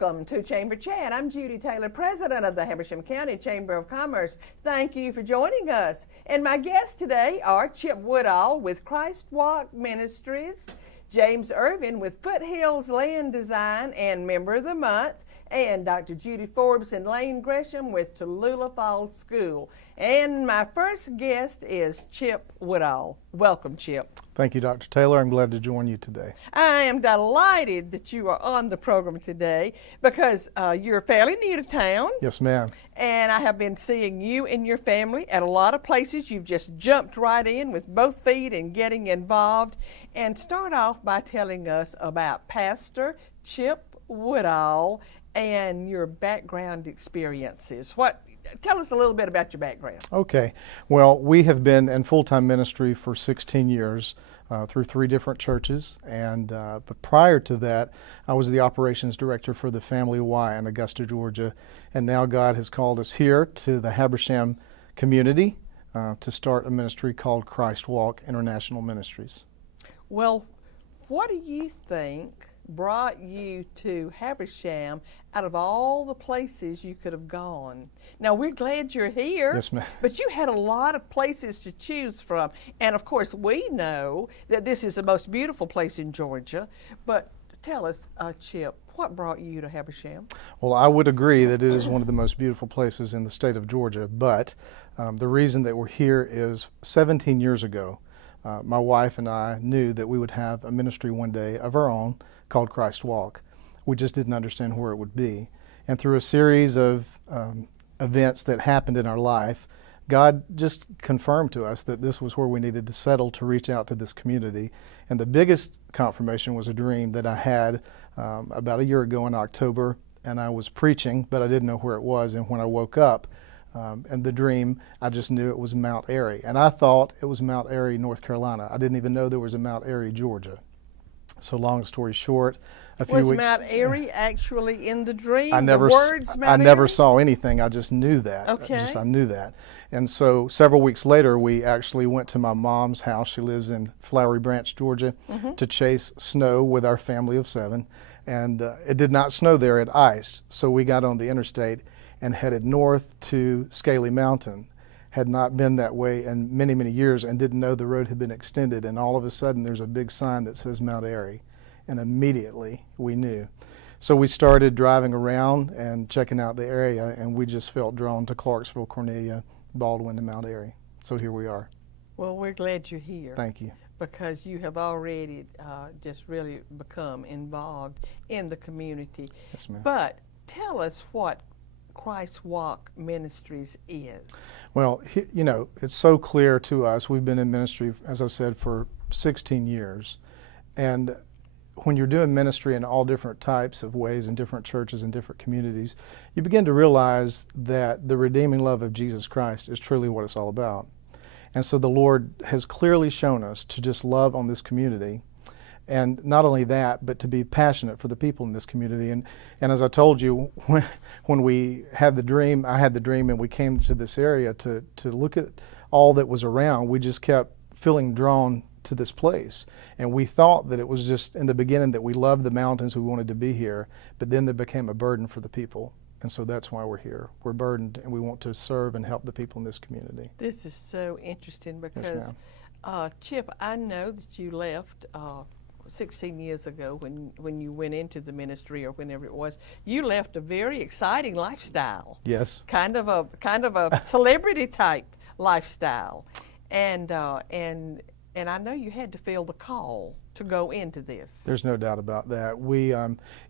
Welcome to Chamber Chat. I'm Judy Taylor, President of the Habersham County Chamber of Commerce. Thank you for joining us. And my guests today are Chip Woodall with Christ Walk Ministries, James Irvin with Foothills Land Design and Member of the Month, and Dr. Judy Forbes and Lane Gresham with Tallulah Falls School. And my first guest is Chip Woodall. Welcome, Chip. Thank you, Dr. Taylor. I'm glad to join you today. I am delighted that you are on the program today because you're fairly new to town. Yes, ma'am. And I have been seeing you and your family at a lot of places. You've just jumped right in with both feet and getting involved. And start off by telling us about Pastor Chip Woodall and your background experiences. Tell us a little bit about your background. Okay. Well, we have been in full-time ministry for 16 years through 3 different churches. But prior to that, I was the operations director for the Family Y in Augusta, Georgia. And now God has called us here to the Habersham community to start a ministry called Christ Walk International Ministries. Well, what do you think brought you to Habersham out of all the places you could have gone? Now, we're glad you're here. Yes, ma'am. But you had a lot of places to choose from. And of course, we know that this is the most beautiful place in Georgia. But tell us, Chip, what brought you to Habersham? Well, I would agree that it is one of the most beautiful places in the state of Georgia. But the reason that we're here is 17 years ago, my wife and I knew that we would have a ministry one day of our own called Christ Walk. We just didn't understand where it would be. And through a series of events that happened in our life, God just confirmed to us that this was where we needed to settle to reach out to this community. And the biggest confirmation was a dream that I had about a year ago in October, and I was preaching, but I didn't know where it was. And when I woke up, and the dream, I just knew it was Mount Airy. And I thought it was Mount Airy, North Carolina. I didn't even know there was a Mount Airy, Georgia. So long story short, a few weeks... Was Mount Airy actually in the dream? I never saw anything. I just knew that. Okay. I knew that. And so several weeks later, we actually went to my mom's house. She lives in Flowery Branch, Georgia, to chase snow with our family of 7. And it did not snow there, it iced. So we got on the interstate and headed north to Scaly Mountain. Had not been that way in many, many years and didn't know the road had been extended. And all of a sudden there's a big sign that says Mount Airy. And immediately we knew. So we started driving around and checking out the area, and we just felt drawn to Clarksville, Cornelia, Baldwin, and Mount Airy. So here we are. Well, we're glad you're here. Thank you. Because you have already just really become involved in the community. Yes, ma'am. But tell us what Christ Walk Ministries is. Well, you know, it's so clear to us. We've been in ministry, as I said, for 16 years. And when you're doing ministry in all different types of ways in different churches and different communities, you begin to realize that the redeeming love of Jesus Christ is truly what it's all about. And so the Lord has clearly shown us to just love on this community. And not only that, but to be passionate for the people in this community. And as I told you, when we had the dream, I had the dream and we came to this area to look at all that was around, we just kept feeling drawn to this place. And we thought that it was just in the beginning that we loved the mountains, we wanted to be here, but then they became a burden for the people. And so that's why we're here. We're burdened and we want to serve and help the people in this community. This is so interesting because, Yes, Chip, I know that you left 16 years ago when you went into the ministry or whenever it was. You left a very exciting lifestyle. Yes. Kind of a celebrity type lifestyle. And I know you had to feel the call to go into this. There's no doubt about that. We,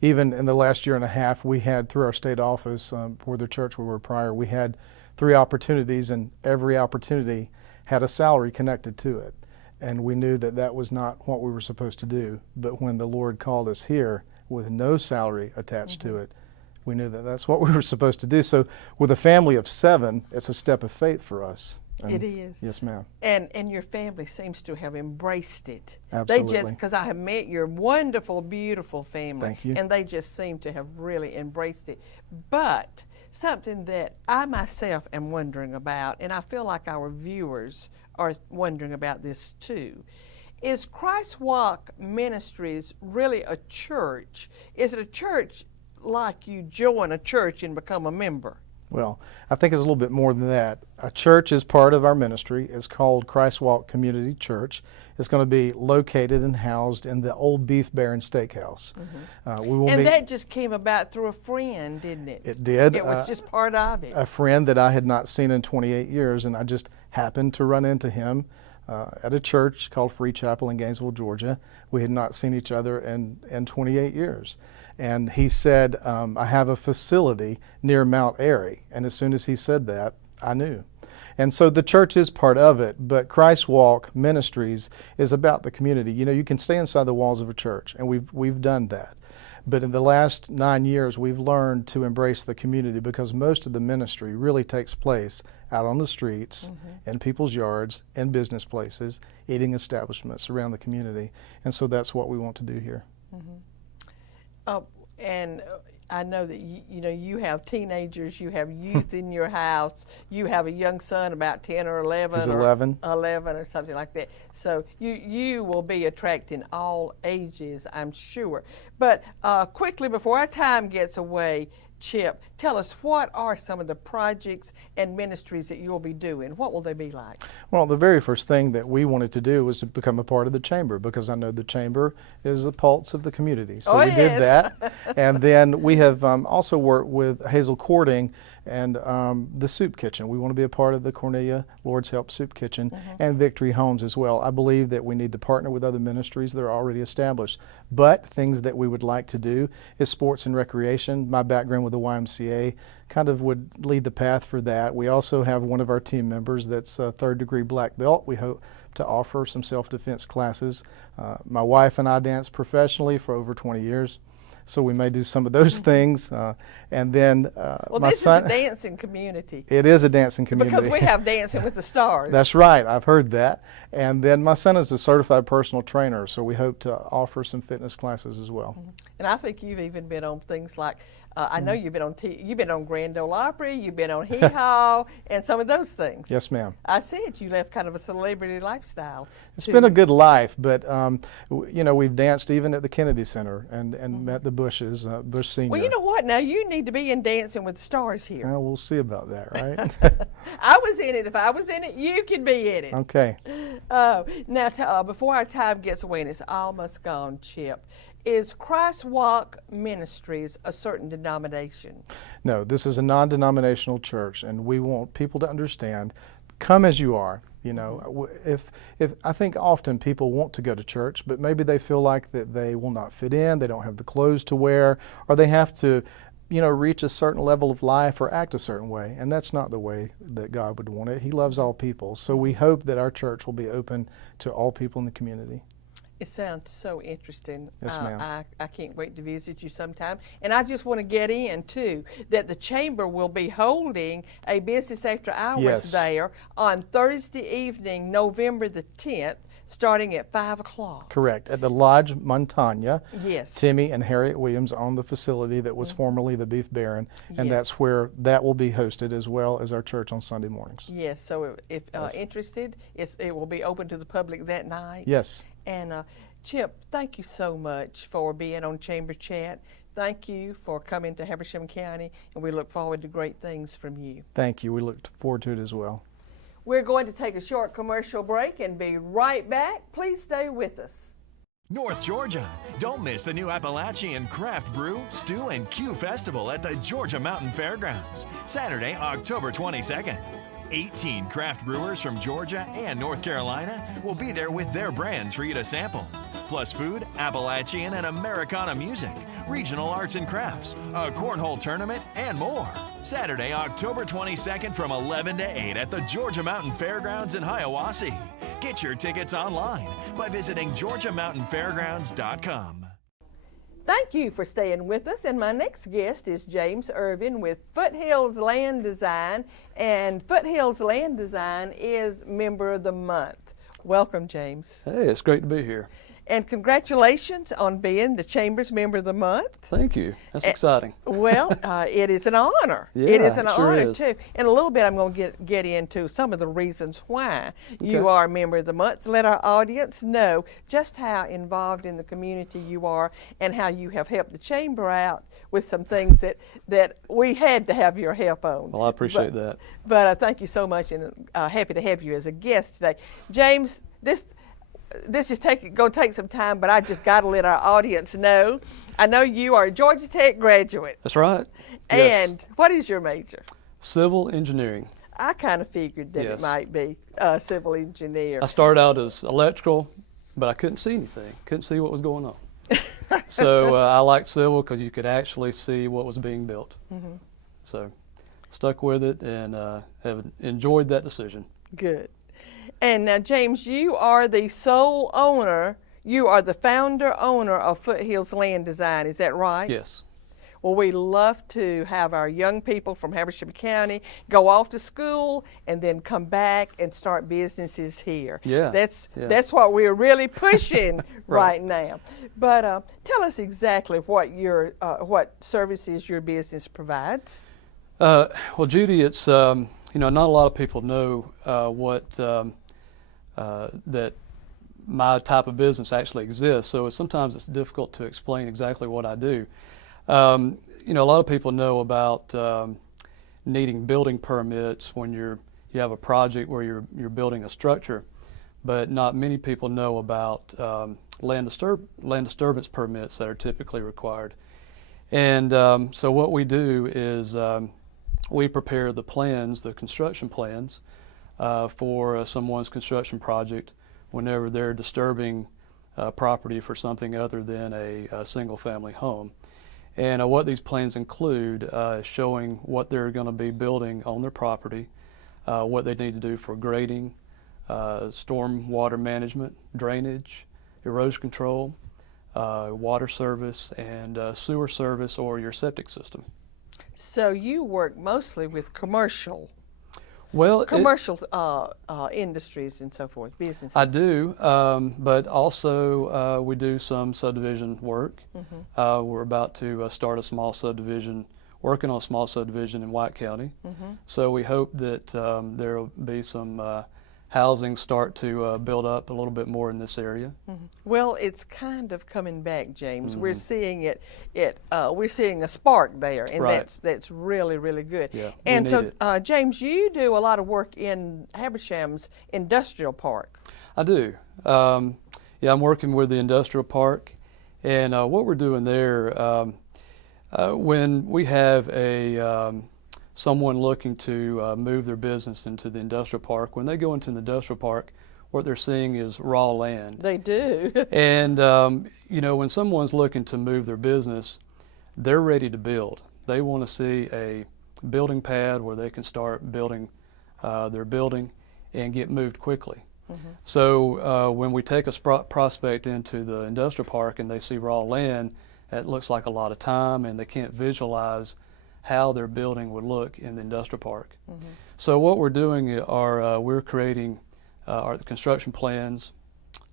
even in the last year and a half, we had, through our state office, for the church we were prior, we had 3 opportunities, and every opportunity had a salary connected to it. And we knew that that was not what we were supposed to do. But when the Lord called us here with no salary attached to it, we knew that that's what we were supposed to do. So with a family of 7, it's a step of faith for us. It is. Yes, ma'am. And your family seems to have embraced it. Absolutely. They just, because I have met your wonderful, beautiful family. Thank you. And they just seem to have really embraced it. But something that I myself am wondering about, and I feel like our viewers are wondering about this too, is Christ Walk Ministries really a church? Is it a church like you join a church and become a member? Well, I think it's a little bit more than that. A church is part of our ministry. It's called Christ Walk Community Church. It's going to be located and housed in the old Beef Baron Steakhouse. We will And meet, that just came about through a friend, didn't it? It did. It was just part of it. A friend that I had not seen in 28 years, and I just happened to run into him at a church called Free Chapel in Gainesville, Georgia. We had not seen each other in 28 years. And he said, I have a facility near Mount Airy. And as soon as he said that, I knew. And so the church is part of it, but Christ Walk Ministries is about the community. You know, you can stay inside the walls of a church, and we've done that. But in the last 9 years, we've learned to embrace the community, because most of the ministry really takes place out on the streets, in people's yards, in business places, eating establishments around the community. And so that's what we want to do here. And I know that you have teenagers, you have youth in your house, you have a young son about 10 or 11. He's 11. 11 or something like that. So you will be attracting all ages, I'm sure. But quickly, before our time gets away, Chip, tell us, what are some of the projects and ministries that you'll be doing? What will they be like? Well, the very first thing that we wanted to do was to become a part of the chamber, because I know the chamber is the pulse of the community. So we did that. And then we have also worked with Hazel Courting and the Soup Kitchen. We want to be a part of the Cornelia Lord's Help Soup Kitchen and Victory Homes as well. I believe that we need to partner with other ministries that are already established. But things that we would like to do is sports and recreation. My background with the YMCA kind of would lead the path for that. We also have one of our team members that's a third-degree black belt. We hope to offer some self-defense classes. My wife and I danced professionally for over 20 years. So we may do some of those things. And then well, my this son, is a dancing community. It is a dancing community. Because we have Dancing with the Stars. That's right. I've heard that. And then my son is a certified personal trainer, so we hope to offer some fitness classes as well. And I think you've even been on things like, I know you've been on Grand Ole Opry, you've been on Hee Haw, and some of those things. Yes, ma'am. I said you left kind of a celebrity lifestyle. It's been a good life, but you know, we've danced even at the Kennedy Center and met the Bushes, Bush Senior. Well, you know what? Now you need to be in Dancing with the Stars here. Well, we'll see about that, right? I was in it. If I was in it, you could be in it. Okay. Now, before our time gets away and it's almost gone, Chip, is Christ Walk Ministries a certain denomination? No, this is a non-denominational church, and we want people to understand, come as you are. You know, if I think often people want to go to church, but maybe they feel like that they will not fit in, they don't have the clothes to wear, or they have to, you know, reach a certain level of life or act a certain way, and that's not the way that God would want it. He loves all people, so we hope that our church will be open to all people in the community. It sounds so interesting. Yes, ma'am. I can't wait to visit you sometime. And I just want to get in, too, that the Chamber will be holding a business after hours there on Thursday evening, November the 10th, starting at 5 o'clock. Correct. At the Lodge Montagna. Yes. Timmy and Harriet Williams own the facility that was formerly the Beef Baron, and that's where that will be hosted, as well as our church on Sunday mornings. Yes, so if interested, it will be open to the public that night. Yes. And Chip, thank you so much for being on Chamber Chat. Thank you for coming to Habersham County, and we look forward to great things from you. Thank you. We look forward to it as well. We're going to take a short commercial break and be right back. Please stay with us. North Georgia. Don't miss the new Appalachian Craft Brew, Stew, and Q Festival at the Georgia Mountain Fairgrounds, Saturday, October 22nd. 18 craft brewers from Georgia and North Carolina will be there with their brands for you to sample. Plus food, Appalachian and Americana music, regional arts and crafts, a cornhole tournament, and more. Saturday, October 22nd from 11 to 8 at the Georgia Mountain Fairgrounds in Hiawassee. Get your tickets online by visiting GeorgiaMountainFairgrounds.com. Thank you for staying with us, and my next guest is James Irvin with Foothills Land Design, and Foothills Land Design is Member of the Month. Welcome, James. Hey, it's great to be here. And congratulations on being the Chamber's Member of the Month. Thank you. That's exciting. Well, it is an honor. Yeah, it is an it sure honor, is. too. In a little bit, I'm going to get into some of the reasons why you Okay. are a Member of the Month, to let our audience know just how involved in the community you are and how you have helped the Chamber out with some things that we had to have your help on. Well, I appreciate that. But thank you so much, and happy to have you as a guest today. James, this is going to take some time, but I just got to let our audience know. I know you are a Georgia Tech graduate. That's right. Yes. And what is your major? Civil engineering. I kind of figured that it Yes. might be civil engineer. I started out as electrical, but I couldn't see anything. Couldn't see what was going on. So I liked civil because you could actually see what was being built. Mm-hmm. So stuck with it and have enjoyed that decision. Good. And now, James, you are the sole owner, you are the founder owner of Foothills Land Design, is that right? Yes. Well, we love to have our young people from Habersham County go off to school and then come back and start businesses here. Yeah, That's yeah. that's what we're really pushing Right. right now. But tell us exactly what services your business provides. Well, Judy, it's not a lot of people know that my type of business actually exists. So sometimes it's difficult to explain exactly what I do. A lot of people know about needing building permits when you have a project where you're building a structure, but not many people know about land disturbance permits that are typically required. And so what we do is we prepare the plans, the construction plans, for someone's construction project whenever they're disturbing property for something other than a single-family home. And what these plans include is showing what they're going to be building on their property, what they need to do for grading, storm water management, drainage, erosion control, water service, and sewer service or your septic system. So you work mostly with commercial Well, industries and so forth, businesses. I do, but also we do some subdivision work. Mm-hmm. We're about to start working on a small subdivision in White County. Mm-hmm. So we hope that there will be some housing start to build up a little bit more in this area. Mm-hmm. Well, it's kind of coming back, James. Mm-hmm. We're seeing we're seeing a spark there, and Right. that's really, really good. Yeah, we and need so, it. James, you do a lot of work in Habersham's industrial park. I do. I'm working with the industrial park, and what we're doing there, when we have someone looking to move their business into the industrial park, when they go into the industrial park, what they're seeing is raw land. They do. And when someone's looking to move their business, they're ready to build. They want to see a building pad where they can start building their building and get moved quickly. Mm-hmm. So when we take a prospect into the industrial park and they see raw land, that looks like a lot of time, and they can't visualize how their building would look in the industrial park. Mm-hmm. So what we're doing are we're creating the construction plans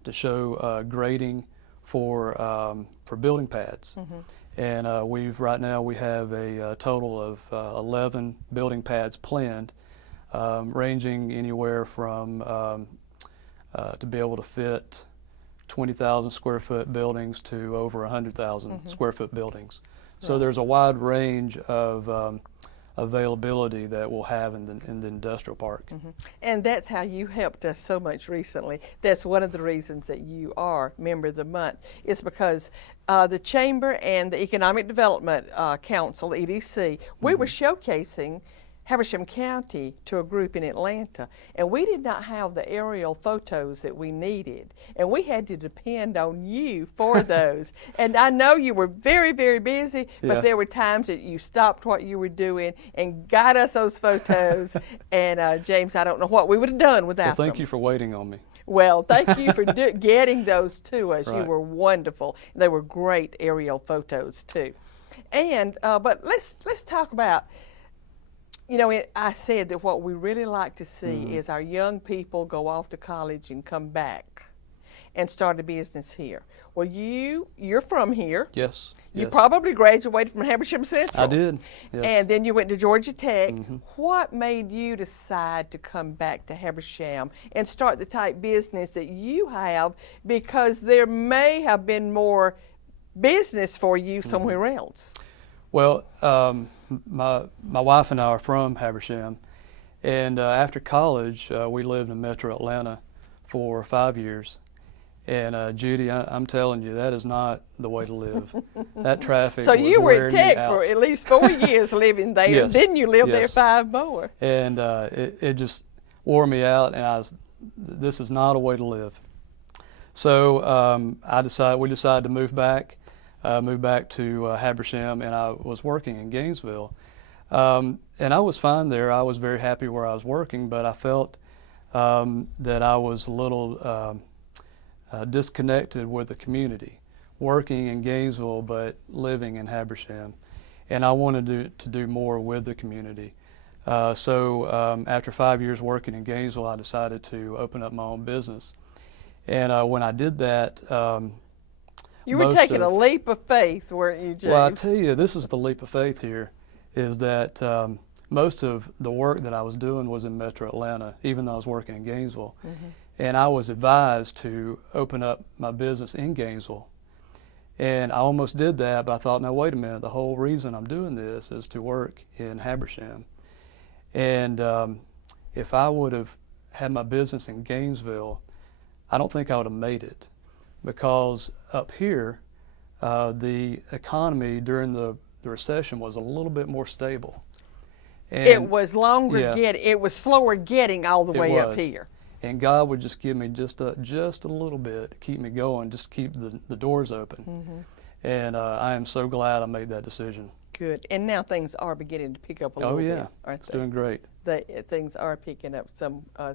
to show grading for building pads. Mm-hmm. And right now we have a total of 11 building pads planned, ranging anywhere from to be able to fit 20,000 square foot buildings to over 100,000 square foot buildings. So Right. there's a wide range of availability that we'll have in the industrial park. Mm-hmm. And that's how you helped us so much recently. That's one of the reasons that you are Member of the Month, is because the Chamber and the Economic Development Council, EDC, we were showcasing Habersham County to a group in Atlanta, and we did not have the aerial photos that we needed, and we had to depend on you for those. And I know you were very, very busy, but Yeah. there were times that you stopped what you were doing and got us those photos. And James, I don't know what we would have done without Well, thank them. you for waiting on me. Well, thank you for getting those to us. You Right. were wonderful. They were great aerial photos too. And but let's talk about. I said that what we really like to see is our young people go off to college and come back. and start a business here. Well, you're from here. Yes. You yes. probably graduated from Habersham Central. I did. Yes. And then you went to Georgia Tech. What made you decide to come back to Habersham and start the type business that you have? Because there may have been more business for you somewhere else. Well, my wife and I are from Habersham, and after college, we lived in Metro Atlanta for 5 years. And Judy, I'm telling you, that is not the way to live. That traffic. So was you were wearing at Tech me out. for at least 4 years living there. Yes. Then you lived there Yes. 5 more. And it just wore me out, and this is not a way to live. So we decided to move back to Habersham, and I was working in Gainesville. And I was fine there. I was very happy where I was working, but I felt that I was a little disconnected with the community, working in Gainesville but living in Habersham, and I wanted to do more with the community. So after 5 years working in Gainesville, I decided to open up my own business. And when I did that, You were taking a leap of faith, weren't you, James? well, I tell you, this is the leap of faith here, is that most of the work that I was doing was in Metro Atlanta, even though I was working in Gainesville. And I was advised to open up my business in Gainesville. And I almost did that, but I thought, no, wait a minute, the whole reason I'm doing this is to work in Habersham. And if I would have had my business in Gainesville, I don't think I would have made it, because up here, the economy during the recession was a little bit more stable. And it was longer yeah. it was slower getting all the It way up was. here. And God would just give me just a little bit to keep me going, just keep the doors open. And I am so glad I made that decision. Good. And now things are beginning to pick up a little Oh yeah, bit, aren't it's they? doing great. Things are picking up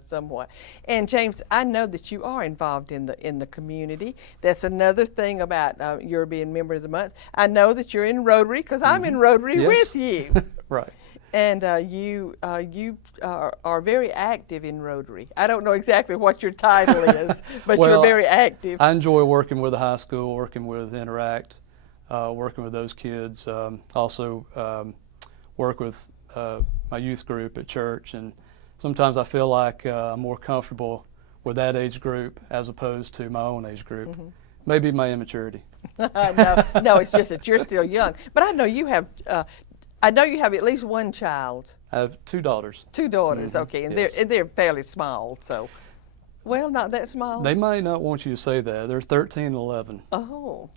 somewhat. And James, I know that you are involved in the community. That's another thing about your being member of the month. I know that you're in Rotary, because I'm in Rotary Yes. with you. Right. And you are very active in Rotary. I don't know exactly what your title is, but you're Well, very active. I enjoy working with the high school, working with Interact, working with those kids. Also work with my youth group at church, and sometimes I feel like I'm more comfortable with that age group as opposed to my own age group. Maybe my immaturity. No, it's just that you're still young. But I know you have. I know you have at least one child. I have 2 daughters. 2 daughters, okay, and yes. they're fairly small, so, well, not that small. They may not want you to say that. They're 13 and 11. Oh,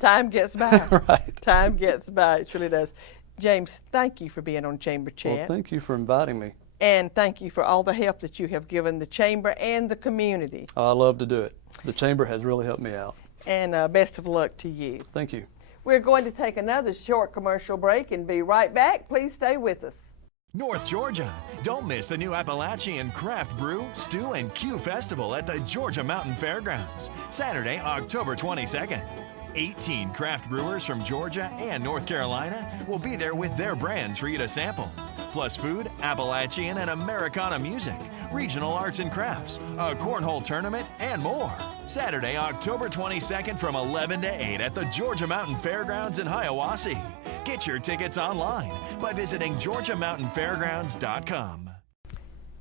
time gets by. Right. Time gets by. It really does. James, thank you for being on Chamber Chat. Well, thank you for inviting me. And thank you for all the help that you have given the Chamber and the community. I love to do it. The Chamber has really helped me out. And best of luck to you. Thank you. We're going to take another short commercial break and be right back. Please stay with us. North Georgia. Don't miss the new Appalachian Craft Brew, Stew, and Q Festival at the Georgia Mountain Fairgrounds, Saturday, October 22nd. 18 craft brewers from Georgia and North Carolina will be there with their brands for you to sample. Plus food, Appalachian and Americana music, regional arts and crafts, a cornhole tournament, and more. Saturday, October 22nd from 11 to 8 at the Georgia Mountain Fairgrounds in Hiawassee. Get your tickets online by visiting GeorgiaMountainFairgrounds.com.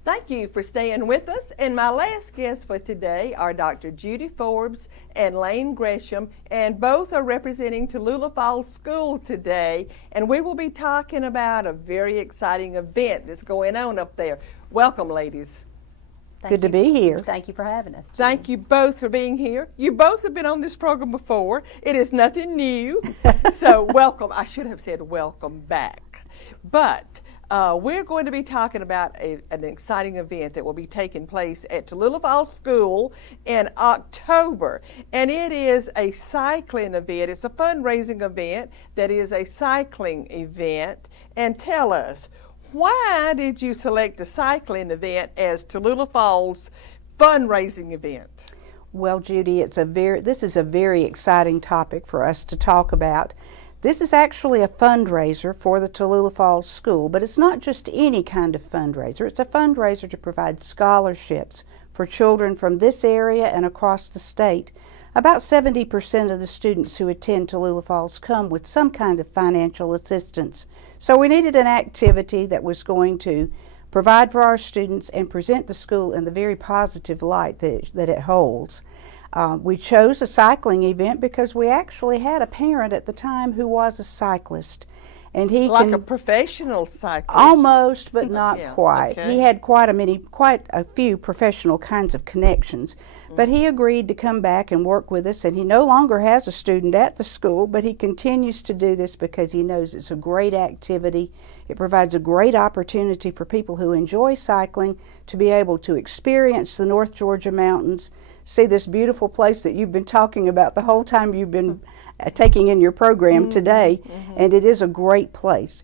Thank you for staying with us. And my last guests for today are Dr. Judy Forbes and Lane Gresham, and both are representing Tallulah Falls School today. And we will be talking about a very exciting event that's going on up there. Welcome, ladies. Good to be here. Thank you for having us. Thank you both for being here. You both have been on this program before. It is nothing new. So welcome. I should have said welcome back. But we're going to be talking about an exciting event that will be taking place at Tallulah Falls School in October. And it is a cycling event. It's a fundraising event that is a cycling event. And tell us, why did you select a cycling event as Tallulah Falls fundraising event? Well, Judy, this is a very exciting topic for us to talk about. This is actually a fundraiser for the Tallulah Falls School, but it's not just any kind of fundraiser. It's a fundraiser to provide scholarships for children from this area and across the state. About 70% of the students who attend Tallulah Falls come with some kind of financial assistance. So we needed an activity that was going to provide for our students and present the school in the very positive light that it holds. We chose a cycling event because we actually had a parent at the time who was a cyclist. And he like a professional cyclist. Almost, but not Yeah, quite. okay. He had quite a few professional kinds of connections. But he agreed to come back and work with us, and he no longer has a student at the school, but he continues to do this because he knows it's a great activity. It provides a great opportunity for people who enjoy cycling to be able to experience the North Georgia mountains, see this beautiful place that you've been talking about the whole time you've been taking in your program today, and it is a great place.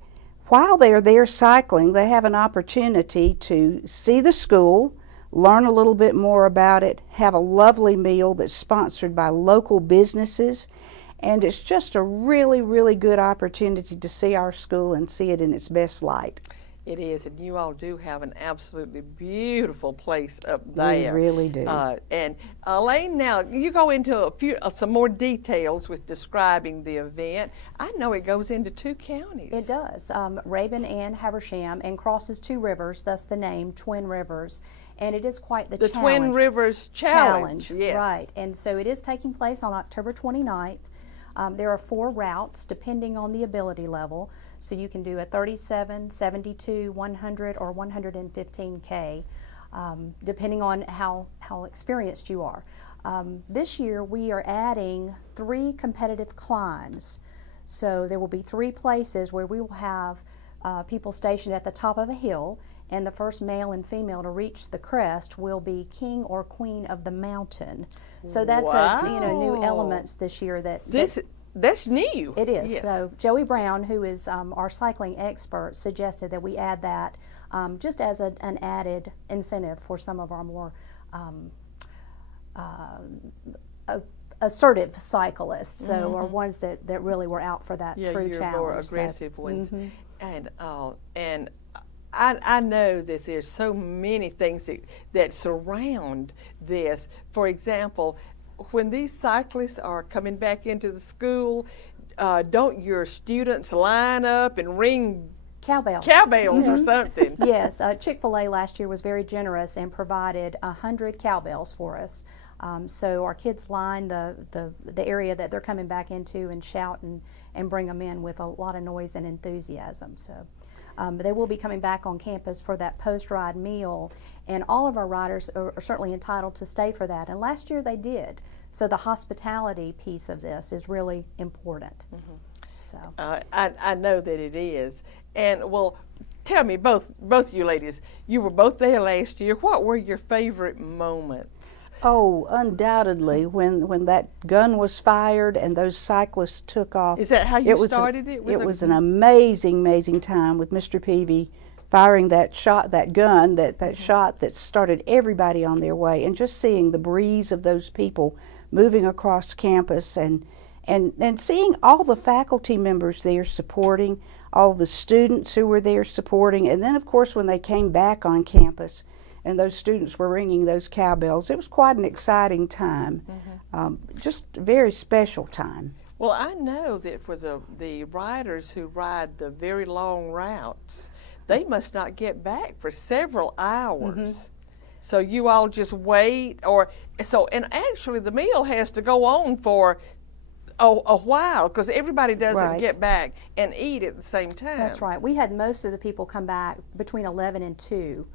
While they're there cycling, they have an opportunity to see the school, learn a little bit more about it, have a lovely meal that's sponsored by local businesses, and it's just a really, really good opportunity to see our school and see it in its best light. It is, and you all do have an absolutely beautiful place up there. We really do. And Elaine, now you go into some more details with describing the event. I know it goes into 2 counties. It does. Rabun and Habersham, and crosses 2 rivers, thus the name Twin Rivers. And it is quite the The challenge. Twin Rivers Challenge. Yes. Right. And so it is taking place on October 29th. There are 4 routes depending on the ability level. So you can do a 37, 72, 100, or 115K, depending on how experienced you are. This year we are adding 3 competitive climbs. So there will be 3 places where we will have people stationed at the top of a hill, and the first male and female to reach the crest will be king or queen of the mountain. So that's new Wow. elements this year That's new. it is. Yes. So Joey Brown, who is our cycling expert, suggested that we add that just as an added incentive for some of our more assertive cyclists, so or ones that really were out for that Yeah, true your challenge. more So, aggressive ones. And I know that there's so many things that surround this. For example, when these cyclists are coming back into the school, don't your students line up and ring cowbell. cowbells or something? Yes, Chick-fil-A last year was very generous and provided 100 cowbells for us. So our kids line the area that they're coming back into and shout and bring them in with a lot of noise and enthusiasm. So they will be coming back on campus for that post-ride meal, and all of our riders are certainly entitled to stay for that. And last year they did. So the hospitality piece of this is really important. So. I know that it is. And well, tell me, both you ladies, you were both there last year. What were your favorite moments? Oh, undoubtedly, when that gun was fired and those cyclists took off. Is that how you started it? It was an amazing, amazing time with Mr. Peavy firing that shot, that gun, that shot that started everybody on their way, and just seeing the breeze of those people moving across campus and seeing all the faculty members there supporting, all the students who were there supporting, and then of course when they came back on campus and those students were ringing those cowbells, it was quite an exciting time, just a very special time. Well, I know that for the riders who ride the very long routes, they must not get back for several hours. So you all just wait, and actually the meal has to go on for a while because everybody doesn't Right. get back and eat at the same time. That's right. We had most of the people come back between 11 and 2,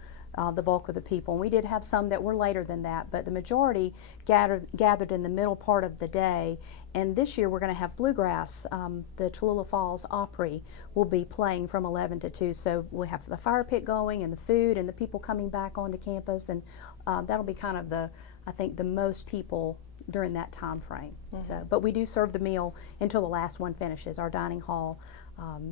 the bulk of the people. And we did have some that were later than that, but the majority gathered in the middle part of the day. And this year we're going to have bluegrass. The Tallulah Falls Opry will be playing from 11 to 2. So we'll have the fire pit going and the food and the people coming back onto campus. And that'll be kind of I think the most people during that time frame. So, but we do serve the meal until the last one finishes, our dining hall.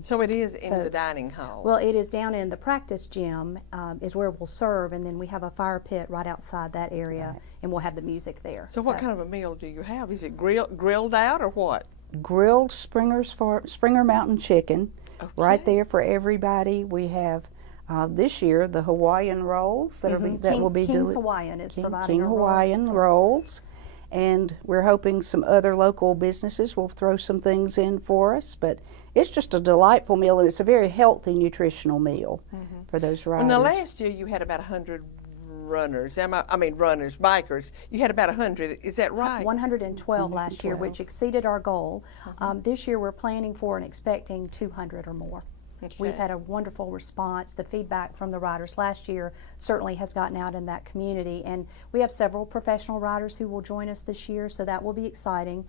So it is in the folks. dining hall. Well, it is down in the practice gym is where we'll serve, and then we have a fire pit right outside that area, and we'll have the music there. So what kind of a meal do you have? Is it grilled out or what? Grilled Springer Mountain chicken, right there for everybody. We have This year, the Hawaiian rolls that will be King's delivered. Hawaiian is providing King our rolls. Hawaiian rolls. And we're hoping some other local businesses will throw some things in for us. But it's just a delightful meal, and it's a very healthy, nutritional meal for those Well, riders. now last year you had about 100 runners. Runners, bikers. You had about 100. Is that right? 112 last year, which exceeded our goal. This year we're planning for and expecting 200 or more. We've Okay. had a wonderful response. The feedback from the riders last year certainly has gotten out in that community, and we have several professional riders who will join us this year, so that will be exciting.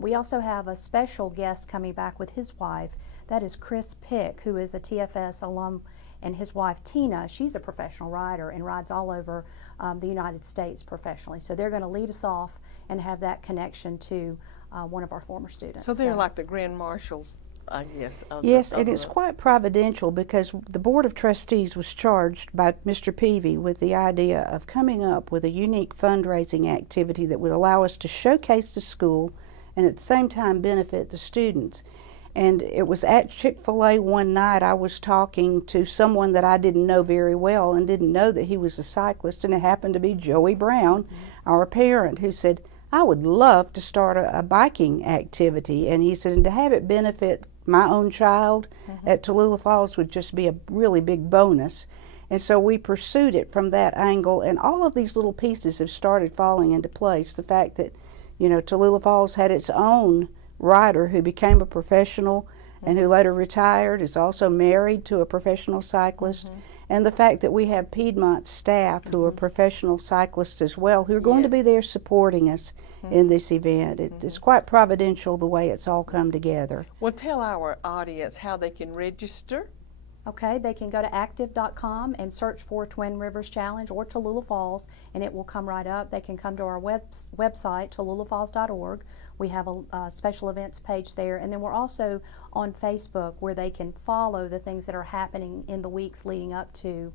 We also have a special guest coming back with his wife. That is Chris Pick, who is a TFS alum, and his wife Tina. She's a professional rider and rides all over the United States professionally. So they're going to lead us off and have that connection to one of our former students. So they're like the grand marshals, I guess. Yes, and it's quite providential because the Board of Trustees was charged by Mr. Peavy with the idea of coming up with a unique fundraising activity that would allow us to showcase the school and at the same time benefit the students. And it was at Chick-fil-A one night I was talking to someone that I didn't know very well and didn't know that he was a cyclist, and it happened to be Joey Brown, our parent, who said, I would love to start a biking activity. And he said, and to have it benefit my own child at Tallulah Falls would just be a really big bonus. And so we pursued it from that angle, and all of these little pieces have started falling into place. The fact that, Tallulah Falls had its own rider who became a professional and who later retired, is also married to a professional cyclist. And the fact that we have Piedmont staff who are professional cyclists as well, who are going to be there supporting us in this event. It's quite providential the way it's all come together. Well, tell our audience how they can register. Okay, they can go to active.com and search for Twin Rivers Challenge or Tallulah Falls, and it will come right up. They can come to our website, tallulahfalls.org. We have a special events page there, and then we're also on Facebook where they can follow the things that are happening in the weeks leading up to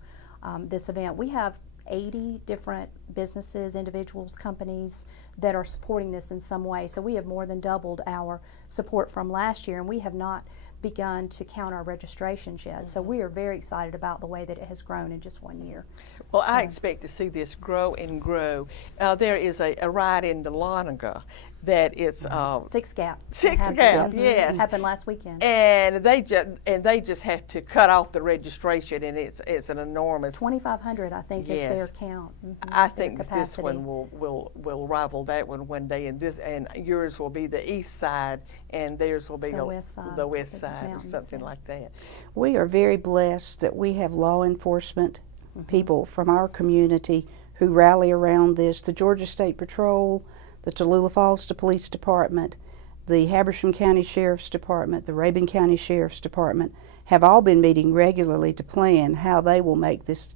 this event. We have 80 different businesses, individuals, companies that are supporting this in some way. So we have more than doubled our support from last year, and we have not begun to count our registrations yet. So we are very excited about the way that it has grown in just 1 year. Well, I expect to see this grow and grow. There is a ride in Dahlonega that is Six Gap. Six Gap, Mhm. yes. Happened last weekend. and they just have to cut off the registration, and it's an enormous. 2,500, I think, is their Yes. count. I their think that this one will rival that one day, and yours will be the east side, and theirs will be The west side, the west the side, or mountains, something yeah. like that. We are very blessed that we have law enforcement people from our community who rally around this. The Georgia State Patrol, the Tallulah Falls Police Department, the Habersham County Sheriff's Department, the Rabun County Sheriff's Department have all been meeting regularly to plan how they will make this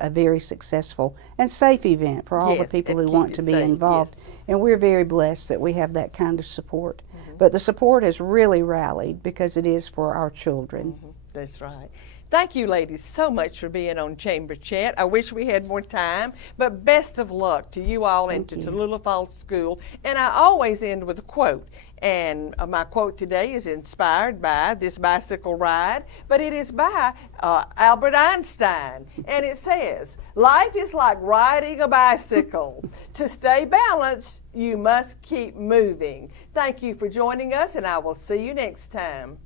a very successful and safe event for all the Yes, people and who want keep to it be safe, involved. yes. And we're very blessed that we have that kind of support. But the support has really rallied because it is for our children. That's right. Thank you, ladies, so much for being on Chamber Chat. I wish we had more time, but best of luck to you all and to Tallulah Falls School. And I always end with a quote. And my quote today is inspired by this bicycle ride, but it is by Albert Einstein. And it says, life is like riding a bicycle. To stay balanced, you must keep moving. Thank you for joining us, and I will see you next time.